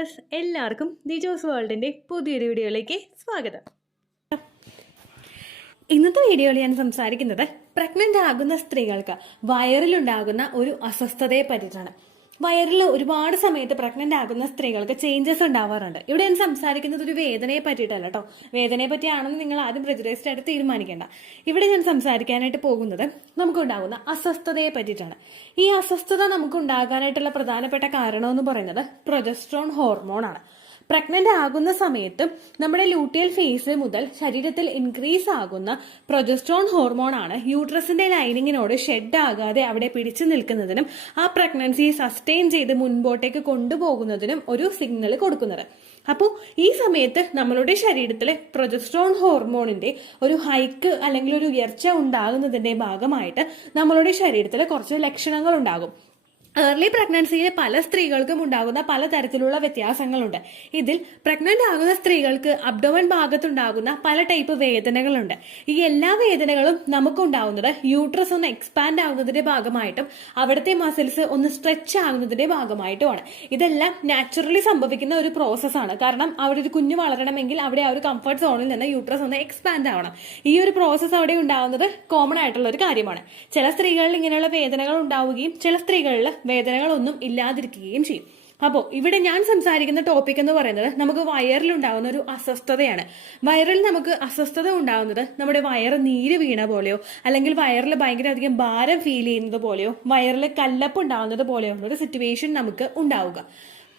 Dears, എല്ലാവർക്കും ദിജോസ് വേൾഡിൻ്റെ പുതിയൊരു വീഡിയോയിലേക്ക് സ്വാഗതം. ഇന്നത്തെ വീഡിയോയിൽ ഞാൻ സംസാരിക്കുന്നത് പ്രഗ്നൻ്റ് ആകുന്ന സ്ത്രീകൾക്ക് വയറിലുണ്ടാകുന്ന ഒരു അസ്വസ്ഥതയെ പറ്റിയിട്ടാണ്. വയറിൽ ഒരുപാട് സമയത്ത് പ്രഗ്നൻ്റ് ആകുന്ന സ്ത്രീകൾക്ക് ചേഞ്ചസ് ഉണ്ടാവാറുണ്ട്. ഇവിടെ ഞാൻ സംസാരിക്കുന്നത് ഒരു വേദനയെ പറ്റിയിട്ടല്ല കേട്ടോ. വേദനയെ പറ്റിയാണെന്ന് നിങ്ങൾ ആദ്യം പ്രെജുഡൈസ്ഡ് ആയിട്ട് തീരുമാനിക്കേണ്ട. ഇവിടെ ഞാൻ സംസാരിക്കാനായിട്ട് പോകുന്നത് നമുക്കുണ്ടാകുന്ന അസ്വസ്ഥതയെ പറ്റിയിട്ടാണ്. ഈ അസ്വസ്ഥത നമുക്ക് ഉണ്ടാകാനായിട്ടുള്ള പ്രധാനപ്പെട്ട കാരണം എന്ന് പറയുന്നത് പ്രൊജസ്ട്രോൺ ഹോർമോൺ ആണ്. പ്രഗ്നന്റ് ആകുന്ന സമയത്ത് നമ്മുടെ ലൂട്ടിയൽ ഫേസ് മുതൽ ശരീരത്തിൽ ഇൻക്രീസ് ആകുന്ന പ്രൊജസ്ട്രോൺ ഹോർമോൺ ആണ് യൂട്രസിന്റെ ലൈനിങ്ങിനോട് ഷെഡ് ആകാതെ അവിടെ പിടിച്ചു നിൽക്കുന്നതിനും ആ പ്രഗ്നൻസി സസ്റ്റെയിൻ ചെയ്ത് മുൻപോട്ടേക്ക് കൊണ്ടുപോകുന്നതിനും ഒരു സിഗ്നൽ കൊടുക്കുന്നത്. അപ്പോൾ ഈ സമയത്ത് നമ്മളുടെ ശരീരത്തിലെ പ്രൊജസ്ട്രോൺ ഹോർമോണിന്റെ ഒരു ഹൈക്ക് അല്ലെങ്കിൽ ഒരു ഉയർച്ച ഉണ്ടാകുന്നതിന്റെ ഭാഗമായിട്ട് നമ്മളുടെ ശരീരത്തിൽ കുറച്ച് ലക്ഷണങ്ങൾ ഉണ്ടാകും. ഏർലി പ്രഗ്നൻസിയിൽ പല സ്ത്രീകൾക്കും ഉണ്ടാകുന്ന പലതരത്തിലുള്ള വ്യത്യാസങ്ങളുണ്ട്. ഇതിൽ പ്രഗ്നന്റ് ആകുന്ന സ്ത്രീകൾക്ക് അബ്ഡോമൻ ഭാഗത്തുണ്ടാകുന്ന പല ടൈപ്പ് വേദനകളുണ്ട്. ഈ എല്ലാ വേദനകളും നമുക്കുണ്ടാകുന്നത് യൂട്രസ് ഒന്ന് എക്സ്പാൻഡ് ആകുന്നതിന്റെ ഭാഗമായിട്ടും അവിടുത്തെ മസിൽസ് ഒന്ന് സ്ട്രെച്ച് ആകുന്നതിന്റെ ഭാഗമായിട്ടുമാണ്. ഇതെല്ലാം നാച്ചുറലി സംഭവിക്കുന്ന ഒരു പ്രോസസ്സാണ്. കാരണം അവിടെ ഒരു കുഞ്ഞു വളരണമെങ്കിൽ അവിടെ ആ ഒരു കംഫർട്ട് സോണിൽ നിന്ന് യൂട്രസ് ഒന്ന് എക്സ്പാൻഡ് ആവണം. ഈ ഒരു പ്രോസസ്സ് അവിടെ ഉണ്ടാകുന്നത് കോമൺ ആയിട്ടുള്ള ഒരു കാര്യമാണ്. ചില സ്ത്രീകളിൽ ഇങ്ങനെയുള്ള വേദനകൾ ഉണ്ടാവുകയും ചില സ്ത്രീകളിൽ വേദനകളൊന്നും ഇല്ലാതിരിക്കുകയും ചെയ്യും. അപ്പോൾ ഇവിടെ ഞാൻ സംസാരിക്കുന്ന ടോപ്പിക് എന്ന് പറയുന്നത് നമുക്ക് വയറിലുണ്ടാകുന്ന ഒരു അസ്വസ്ഥതയാണ്. വയറിൽ നമുക്ക് അസ്വസ്ഥത ഉണ്ടാകുന്നത് നമ്മുടെ വയറ് നീര് വീണ പോലെയോ അല്ലെങ്കിൽ വയറിൽ ഭയങ്കര അധികം ഭാരം ഫീൽ ചെയ്യുന്നത് പോലെയോ വയറിൽ കല്ലപ്പ് ഉണ്ടാകുന്നത് പോലെയോ ഉള്ള ഒരു സിറ്റുവേഷൻ നമുക്ക് ഉണ്ടാവുക.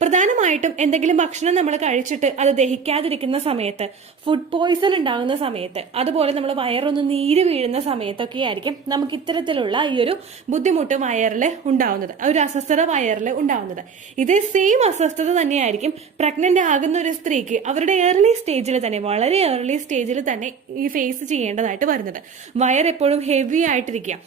പ്രധാനമായിട്ടും എന്തെങ്കിലും ഭക്ഷണം നമ്മൾ കഴിച്ചിട്ട് അത് ദഹിക്കാതിരിക്കുന്ന സമയത്ത്, ഫുഡ് പോയ്സൺ ഉണ്ടാകുന്ന സമയത്ത്, അതുപോലെ നമ്മൾ വയറൊന്ന് നീര് വീഴുന്ന സമയത്തൊക്കെ ആയിരിക്കും നമുക്ക് ഇത്തരത്തിലുള്ള ഈ ഒരു ബുദ്ധിമുട്ട് വയറിൽ ഉണ്ടാവുന്നത്, ഒരു അസ്വസ്ഥത വയറിൽ ഉണ്ടാവുന്നത്. ഇതേ സെയിം അസ്വസ്ഥത തന്നെയായിരിക്കും പ്രഗ്നന്റ് ആകുന്ന ഒരു സ്ത്രീക്ക് അവരുടെ ഏർലി സ്റ്റേജിൽ തന്നെ, വളരെ ഏർലി സ്റ്റേജിൽ തന്നെ ഈ ഫേസ് ചെയ്യേണ്ടതായിട്ട് വരുന്നത്. വയർ എപ്പോഴും ഹെവി ആയിട്ടിരിക്കുക,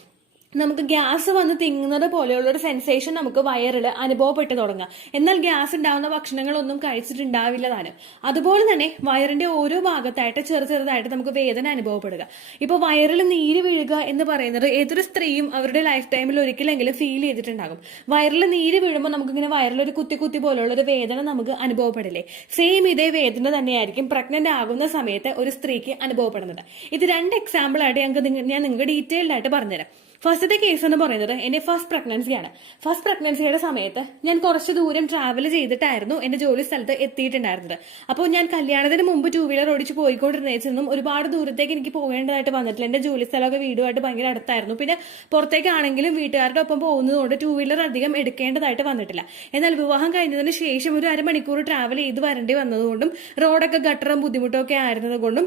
നമുക്ക് ഗ്യാസ് വന്ന് തിങ്ങുന്നത് പോലെയുള്ള ഒരു സെൻസേഷൻ നമുക്ക് വയറിൽ അനുഭവപ്പെട്ടു തുടങ്ങുക. എന്നാൽ ഗ്യാസ് ഉണ്ടാവുന്ന ഭക്ഷണങ്ങളൊന്നും കഴിച്ചിട്ടുണ്ടാവില്ല താനും. അതുപോലെ തന്നെ വയറിന്റെ ഓരോ ഭാഗത്തായിട്ട് ചെറുതായിട്ട് നമുക്ക് വേദന അനുഭവപ്പെടുക. ഇപ്പൊ വയറിൽ നീര് വീഴുക എന്ന് പറയുന്നത് ഏതൊരു സ്ത്രീയും അവരുടെ ലൈഫ് ടൈമിൽ ഒരിക്കലെങ്കിലും ഫീൽ ചെയ്തിട്ടുണ്ടാകും. വയറിൽ നീര് വീഴുമ്പോൾ നമുക്കിങ്ങനെ വയറിലൊരു കുത്തി പോലുള്ള ഒരു വേദന നമുക്ക് അനുഭവപ്പെടില്ലേ? സെയിം ഇതേ വേദന തന്നെയായിരിക്കും പ്രഗ്നന്റ് ആകുന്ന സമയത്ത് ഒരു സ്ത്രീക്ക് അനുഭവപ്പെടുന്നത്. ഇത് രണ്ട് എക്സാമ്പിൾ ആയിട്ട് ഞാൻ നിങ്ങൾക്ക് ഡീറ്റെയിൽഡ് ആയിട്ട് പറഞ്ഞുതരാം. ഫസ്റ്റത്തെ കേസ് എന്ന് പറയുന്നത് എന്റെ ഫസ്റ്റ് പ്രഗ്നൻസിയാണ്. ഫസ്റ്റ് പ്രഗ്നൻസിയുടെ സമയത്ത് ഞാൻ കുറച്ച് ദൂരം ട്രാവൽ ചെയ്തിട്ടായിരുന്നു എന്റെ ജോലി സ്ഥലത്ത് എത്തിയിട്ടുണ്ടായിരുന്നത്. അപ്പോൾ ഞാൻ കല്യാണത്തിന് മുമ്പ് 2 വീലർ ഓടിച്ച് പോയിക്കൊണ്ടിരുന്നേച്ചൊന്നും ഒരുപാട് ദൂരത്തേക്ക് എനിക്ക് പോകേണ്ടതായിട്ട് വന്നിട്ടില്ല. എന്റെ ജോലി സ്ഥലമൊക്കെ വീടുമായിട്ട് ഭയങ്കര അടുത്തായിരുന്നു. പിന്നെ പുറത്തേക്കാണെങ്കിലും വീട്ടുകാരുടെ ഒപ്പം പോകുന്നതുകൊണ്ട് 2 വീലർ അധികം എടുക്കേണ്ടതായിട്ട് വന്നിട്ടില്ല. എന്നാൽ വിവാഹം കഴിഞ്ഞതിന് ശേഷം ഒരു അരമണിക്കൂർ ട്രാവൽ ചെയ്ത് വരേണ്ടി വന്നതുകൊണ്ടും റോഡൊക്കെ ഗട്ടറും ബുദ്ധിമുട്ടും ഒക്കെ ആയിരുന്നത് കൊണ്ടും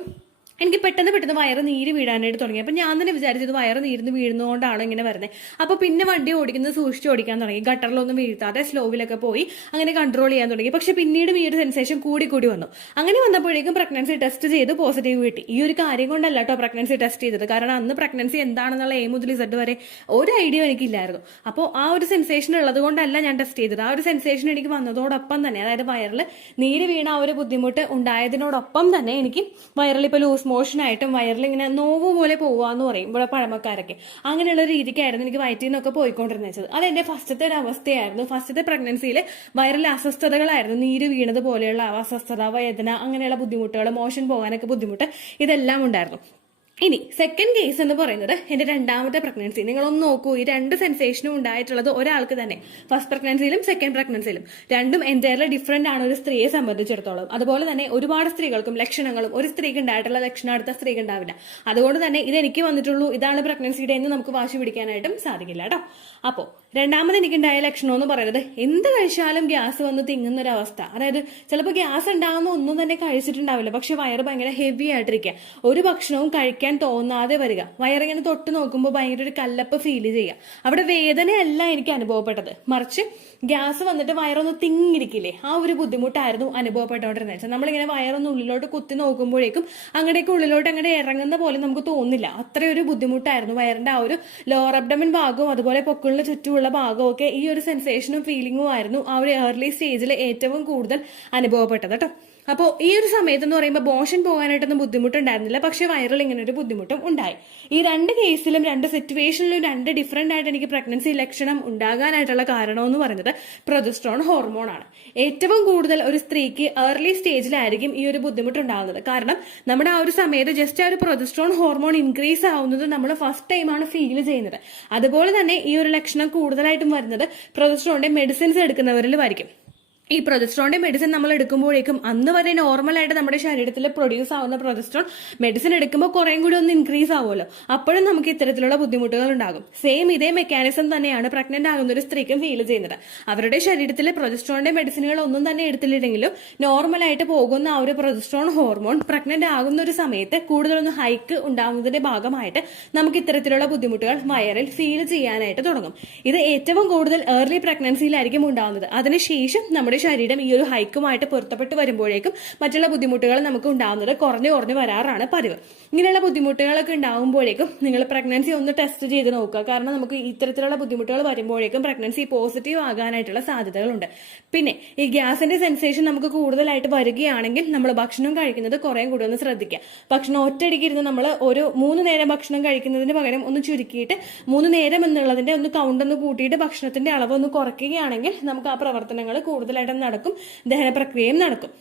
എനിക്ക് പെട്ടെന്ന് വയറ് നീര് വീഴാനായിട്ട് തുടങ്ങി. അപ്പൊ ഞാൻ തന്നെ വിചാരിച്ചത് വയറ് നീരിന്ന് വീഴുന്നതുകൊണ്ടാണ് ഇങ്ങനെ വരുന്നത്. അപ്പൊ പിന്നെ വണ്ടി ഓടിക്കുന്നത് സൂക്ഷിച്ച് ഓടിക്കാൻ തുടങ്ങി. ഗട്ടറിലൊന്നും വീഴ്ത്താതെ സ്ലോവിലൊക്കെ പോയി അങ്ങനെ കൺട്രോൾ ചെയ്യാൻ തുടങ്ങി. പക്ഷെ പിന്നീട് ഈ ഒരു സെൻസേഷൻ കൂടി വന്നു. അങ്ങനെ വന്നപ്പോഴേക്കും പ്രഗ്നൻസി ടെസ്റ്റ് ചെയ്ത് പോസിറ്റീവ് കിട്ടി. ഈ ഒരു കാര്യം കൊണ്ടല്ല കേട്ടോ പ്രഗ്നൻസി ടെസ്റ്റ് ചെയ്തത്. കാരണം അന്ന് പ്രഗ്നൻസി എന്താണെന്നുള്ള A മുതൽ Z വരെ ഒരു ഐഡിയ എനിക്കില്ലായിരുന്നു. അപ്പോൾ ആ ഒരു സെൻസേഷൻ ഉള്ളത് കൊണ്ടല്ല ഞാൻ ടെസ്റ്റ് ചെയ്തത്. ആ ഒരു സെൻസേഷൻ എനിക്ക് വന്നതോടൊപ്പം തന്നെ, അതായത് വയറിൽ നീര് വീണ ആ ഒരു ബുദ്ധിമുട്ട് ഉണ്ടായതിനോടൊപ്പം തന്നെ എനിക്ക് വയറിൽ ഇപ്പൊ ലൂസ് മോഷനായിട്ടും വയറിൽ ഇങ്ങനെ നോവ് പോലെ പോവാന്ന് പറയും ഇവിടെ പഴമക്കാരൊക്കെ. അങ്ങനെയുള്ള രീതിക്കായിരുന്നു എനിക്ക് വയറ്റിൽ നിന്നൊക്കെ പോയിക്കൊണ്ടിരുന്നത്. അതെന്റെ ഫസ്റ്റത്തെ ഒരു അവസ്ഥയായിരുന്നു. ഫസ്റ്റത്തെ പ്രഗ്നൻസിയിൽ വയറിലെ അസ്വസ്ഥതകളായിരുന്നു. നീര് വീണത് പോലെയുള്ള അസ്വസ്ഥത, വേദന, അങ്ങനെയുള്ള ബുദ്ധിമുട്ടുകൾ, മോഷൻ പോകാനൊക്കെ ബുദ്ധിമുട്ട്, ഇതെല്ലാം ഉണ്ടായിരുന്നു. ഇനി സെക്കൻഡ് കേസ് എന്ന് പറയുന്നത് എന്റെ രണ്ടാമത്തെ പ്രഗ്നൻസി. നിങ്ങളൊന്ന് നോക്കൂ, ഈ രണ്ട് സെൻസേഷനും ഉണ്ടായിട്ടുള്ളത് ഒരാൾക്ക് തന്നെ, ഫസ്റ്റ് പ്രഗ്നൻസിയിലും സെക്കൻഡ് പ്രഗ്നൻസിയിലും. രണ്ടും എൻറ്റയർലി ഡിഫറെന്റ് ആണ് ഒരു സ്ത്രീയെ സംബന്ധിച്ചിടത്തോളം. അതുപോലെ തന്നെ ഒരുപാട് സ്ത്രീകൾക്കും ലക്ഷണങ്ങളും ഒരു സ്ത്രീക്ക് ഉണ്ടായിട്ടുള്ള ലക്ഷണം അടുത്ത സ്ത്രീക്ക് ഉണ്ടാവില്ല. അതുകൊണ്ട് തന്നെ ഇത് എനിക്ക് വന്നിട്ടുള്ളൂ, ഇതാണ് പ്രഗ്നൻസിയുടെ എന്ന് നമുക്ക് വാശി പിടിക്കാനായിട്ടും സാധിക്കില്ല കേട്ടോ. അപ്പോ രണ്ടാമത് എനിക്കുണ്ടായ ലക്ഷണം എന്ന് പറയുന്നത് എന്ത് കഴിച്ചാലും ഗ്യാസ് വന്ന് തിങ്ങുന്ന ഒരു അവസ്ഥ. അതായത് ചിലപ്പോൾ ഗ്യാസ് ഉണ്ടാകുന്ന ഒന്നും തന്നെ കഴിച്ചിട്ടുണ്ടാവില്ല, പക്ഷെ വയറ് ഭയങ്കര ഹെവി ആയിട്ടിരിക്കുക, ഒരു ഭക്ഷണവും കഴിക്കാൻ തോന്നാതെ വരിക, വയറിങ്ങനെ തൊട്ട് നോക്കുമ്പോൾ ഭയങ്കര ഒരു കല്ലപ്പ് ഫീൽ ചെയ്യുക. അവിടെ വേദനയല്ല എനിക്ക് അനുഭവപ്പെട്ടത്, മറിച്ച് ഗ്യാസ് വന്നിട്ട് വയറൊന്ന് തിങ്ങിരിക്കില്ലേ, ആ ഒരു ബുദ്ധിമുട്ടായിരുന്നു അനുഭവപ്പെട്ടോണ്ടിരുന്നത്. നമ്മളിങ്ങനെ വയറൊന്ന് ഉള്ളിലോട്ട് കുത്തി നോക്കുമ്പോഴേക്കും അങ്ങടേക്ക് ഉള്ളിലോട്ട് അങ്ങനെ ഇറങ്ങുന്ന പോലെ നമുക്ക് തോന്നില്ല, അത്രയൊരു ബുദ്ധിമുട്ടായിരുന്നു. വയറിന്റെ ആ ഒരു ലോവർ അബ്ഡമൻ ഭാഗവും അതുപോലെ പൊക്കിളിന് ചുറ്റുമുള്ള ഭാഗവും ഒക്കെ ഈ ഒരു സെൻസേഷനും ഫീലിംഗും ആയിരുന്നു ആ ഒരു ഏർലി സ്റ്റേജിൽ ഏറ്റവും കൂടുതൽ അനുഭവപ്പെട്ടത് കേട്ടോ. അപ്പോൾ ഈ ഒരു സമയത്ത് എന്ന് പറയുമ്പോൾ മോഷൻ പോകാനായിട്ടൊന്നും ബുദ്ധിമുട്ടുണ്ടായിരുന്നില്ല, പക്ഷെ വയറിൽ ഇങ്ങനെ ഒരു ബുദ്ധിമുട്ടും ഉണ്ടായി. ഈ രണ്ട് കേസിലും രണ്ട് സിറ്റുവേഷനിലും രണ്ട് ഡിഫറെന്റ് ആയിട്ട് എനിക്ക് പ്രഗ്നൻസി ലക്ഷണം ഉണ്ടാകാനായിട്ടുള്ള കാരണം എന്ന് പറയുന്നത് പ്രൊജസ്ട്രോൺ ഹോർമോൺ ആണ്. ഏറ്റവും കൂടുതൽ ഒരു സ്ത്രീക്ക് ഏർലി സ്റ്റേജിലായിരിക്കും ഈ ഒരു ബുദ്ധിമുട്ട് ഉണ്ടാകുന്നത്. കാരണം നമ്മുടെ ആ ഒരു സമയത്ത് ജസ്റ്റ് ആ ഒരു പ്രൊജസ്ട്രോൺ ഹോർമോൺ ഇൻക്രീസ് ആവുന്നത് നമ്മൾ ഫസ്റ്റ് ടൈമാണ് ഫീൽ ചെയ്യുന്നത്. അതുപോലെ തന്നെ ഈ ഒരു ലക്ഷണം കൂടുതലായിട്ടും വരുന്നത് പ്രൊജസ്ട്രോണിന്റെ മെഡിസിൻസ് എടുക്കുന്നവരിൽ ആയിരിക്കും. ഈ പ്രൊജസ്ട്രോണിന്റെ മെഡിസിൻ നമ്മൾ എടുക്കുമ്പോഴേക്കും അന്ന് വരെ നോർമലായിട്ട് നമ്മുടെ ശരീരത്തിൽ പ്രൊഡ്യൂസ് ആവുന്ന പ്രൊജസ്ട്രോൺ മെഡിസിൻ എടുക്കുമ്പോൾ കുറേം കൂടി ഒന്ന് ഇൻക്രീസ് ആവുമല്ലോ, അപ്പോഴും നമുക്ക് ഇത്തരത്തിലുള്ള ബുദ്ധിമുട്ടുകൾ ഉണ്ടാകും. സെയിം ഇതേ മെക്കാനിസം തന്നെയാണ് പ്രഗ്നന്റ് ആകുന്ന ഒരു സ്ത്രീക്കും ഫീൽ ചെയ്യുന്നത്. അവരുടെ ശരീരത്തിൽ പ്രൊജസ്ട്രോണിന്റെ മെഡിസിനുകൾ ഒന്നും തന്നെ എടുത്തില്ലെങ്കിലും നോർമലായിട്ട് പോകുന്ന ആ ഒരു പ്രൊജസ്ട്രോൺ ഹോർമോൺ പ്രഗ്നന്റ് ആകുന്ന ഒരു സമയത്ത് കൂടുതലൊന്ന് ഹൈക്ക് ഉണ്ടാകുന്നതിന്റെ ഭാഗമായിട്ട് നമുക്ക് ഇത്തരത്തിലുള്ള ബുദ്ധിമുട്ടുകൾ വയറിൽ ഫീൽ ചെയ്യാനായിട്ട് തുടങ്ങും. ഇത് ഏറ്റവും കൂടുതൽ ഏർലി പ്രഗ്നൻസിയിലായിരിക്കും ഉണ്ടാകുന്നത്. അതിനുശേഷം നമ്മുടെ ശരീരം ഈ ഒരു ഹൈക്കുമായിട്ട് പൊരുത്തപ്പെട്ട് വരുമ്പോഴേക്കും മറ്റുള്ള ബുദ്ധിമുട്ടുകൾ നമുക്ക് ഉണ്ടാകുന്നത് കുറഞ്ഞു കുറഞ്ഞു വരാറാണ് പതിവ്. ഇങ്ങനെയുള്ള ബുദ്ധിമുട്ടുകളൊക്കെ ഉണ്ടാകുമ്പോഴേക്കും നിങ്ങൾ പ്രഗ്നൻസി ഒന്ന് ടെസ്റ്റ് ചെയ്ത് നോക്കുക. കാരണം നമുക്ക് ഇത്തരത്തിലുള്ള ബുദ്ധിമുട്ടുകൾ വരുമ്പോഴേക്കും പ്രഗ്നൻസി പോസിറ്റീവ് ആകാനായിട്ടുള്ള സാധ്യതകളുണ്ട്. പിന്നെ ഈ ഗ്യാസിന്റെ സെൻസേഷൻ നമുക്ക് കൂടുതലായിട്ട് വരികയാണെങ്കിൽ നമ്മൾ ഭക്ഷണം കഴിക്കുന്നത് കുറേ കൂടി ഒന്ന് ശ്രദ്ധിക്കുക. ഭക്ഷണം ഒറ്റയടിക്ക് ഇരുന്ന് നമ്മൾ ഒരു 3 നേരം ഭക്ഷണം കഴിക്കുന്നതിന് പകരം ഒന്ന് ചുരുക്കിയിട്ട് 3 നേരം എന്നുള്ളതിന്റെ ഒന്ന് കൗണ്ട് ഒന്ന് കൂട്ടിയിട്ട് ഭക്ഷണത്തിന്റെ അളവ് ഒന്ന് കുറയ്ക്കുകയാണെങ്കിൽ നമുക്ക് ആ പ്രവർത്തനങ്ങൾ കൂടുതലായിട്ട് നടക്കും, ദഹന പ്രക്രിയയും നടക്കും.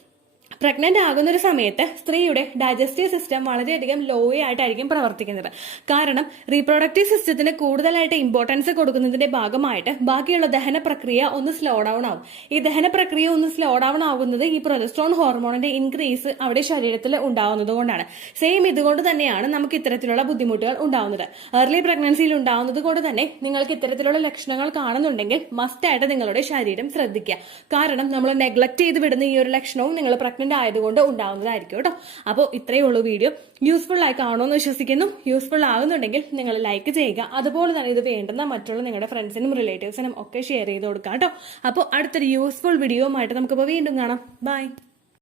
പ്രഗ്നന്റ് ആകുന്ന ഒരു സമയത്ത് സ്ത്രീയുടെ ഡൈജസ്റ്റീവ് സിസ്റ്റം വളരെയധികം ലോ ആയിട്ടായിരിക്കും പ്രവർത്തിക്കുന്നത്. കാരണം റീപ്രൊഡക്റ്റീവ് സിസ്റ്റത്തിന് കൂടുതലായിട്ട് ഇമ്പോർട്ടൻസ് കൊടുക്കുന്നതിന്റെ ഭാഗമായിട്ട് ബാക്കിയുള്ള ദഹന പ്രക്രിയ ഒന്ന് സ്ലോ ഡൗൺ ആവും. ഈ ദഹന പ്രക്രിയ ഒന്ന് സ്ലോ ഡൗൺ ആകുന്നത് ഈ പ്രൊജസ്ട്രോൺ ഹോർമോണിന്റെ ഇൻക്രീസ് അവിടെ ശരീരത്തിൽ ഉണ്ടാവുന്നത് കൊണ്ടാണ്. സെയിം ഇതുകൊണ്ട് തന്നെയാണ് നമുക്ക് ഇത്തരത്തിലുള്ള ബുദ്ധിമുട്ടുകൾ ഉണ്ടാവുന്നത്. ഏർലി പ്രഗ്നൻസിയിൽ ഉണ്ടാവുന്നത് കൊണ്ട് തന്നെ നിങ്ങൾക്ക് ഇത്തരത്തിലുള്ള ലക്ഷണങ്ങൾ കാണുന്നുണ്ടെങ്കിൽ മസ്റ്റായിട്ട് നിങ്ങളുടെ ശരീരം ശ്രദ്ധിക്കുക. കാരണം നമ്മൾ നെഗ്ലക്ട് ചെയ്ത് വിടുന്ന ഈ ഒരു ലക്ഷണവും നിങ്ങൾ പ്രഗ്നന്റ് ആയതുകൊണ്ട് ഉണ്ടാവുന്നതായിരിക്കും കേട്ടോ. അപ്പോൾ ഇത്രയേ ഉള്ളൂ വീഡിയോ. യൂസ്ഫുൾ ആയി കാണുമെന്ന് വിശ്വസിക്കുന്നു. യൂസ്ഫുൾ ആകുന്നുണ്ടെങ്കിൽ നിങ്ങൾ ലൈക്ക് ചെയ്യുക. അതുപോലെ തന്നെ ഇത് വേണ്ടുന്ന മറ്റുള്ള നിങ്ങളുടെ ഫ്രണ്ട്സിനും റിലേറ്റീവ്സിനും ഒക്കെ ഷെയർ ചെയ്ത് കൊടുക്കാം കേട്ടോ. അപ്പോൾ അടുത്തൊരു യൂസ്ഫുൾ വീഡിയോയുമായിട്ട് നമുക്കിപ്പോൾ വീണ്ടും കാണാം. ബൈ.